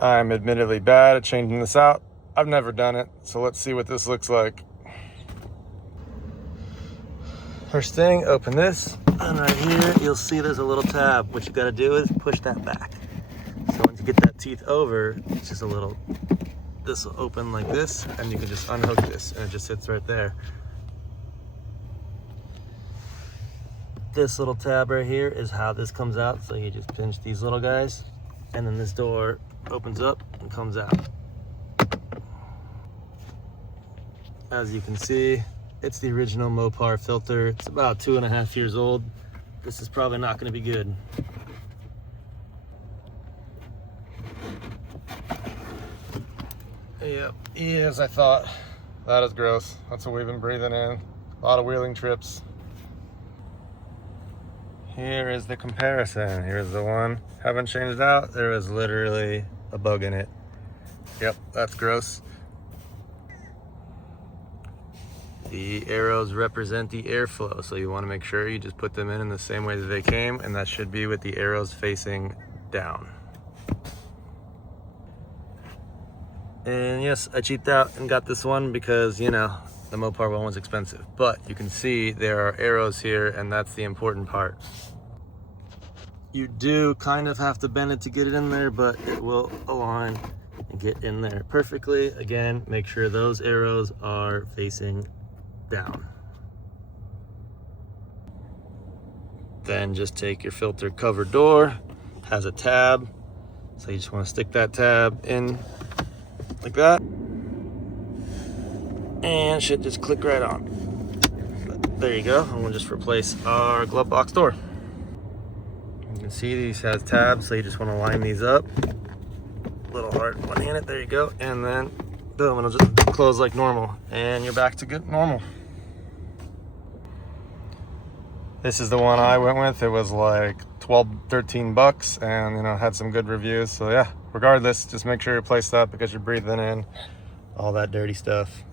I'm admittedly bad at changing this out. I've never done it, so let's see what this looks like. First thing, open this, and right here you'll see there's a little tab. What you gotta do is push that back. So once you get that teeth over, it's just a little, this will open like this, and you can just unhook this, and it just sits right there. This little tab right here is how this comes out. So you just pinch these little guys, and then this door opens up and comes out. As you can see, it's the original Mopar filter. It's about 2.5 years old. This is probably not going to be good. Yep, as I thought. That is gross. That's what we've been breathing in. A lot of wheeling trips. Here is the comparison. Here's the one. Haven't changed out. There was literally a bug in it. Yep, that's gross. The arrows represent the airflow, so you want to make sure you just put them in the same way that they came, and that should be with the arrows facing down. And yes, I cheaped out and got this one because, you know, the Mopar one was expensive. But you can see there are arrows here, and that's the important part. You do kind of have to bend it to get it in there, but it will align and get in there perfectly. Again, make sure those arrows are facing down. Then just take your filter cover door, has a tab, so you just want to stick that tab in like that, and should just click right on. There you go. And we'll just replace our glove box door. You can see these has tabs, so you just want to line these up. A little hard one-handed, there you go, and then boom, it'll just close like normal, and you're back to good normal. This is the one I went with. It was like 13 bucks, and you know, had some good reviews. So yeah, regardless, just make sure you place that because you're breathing in all that dirty stuff.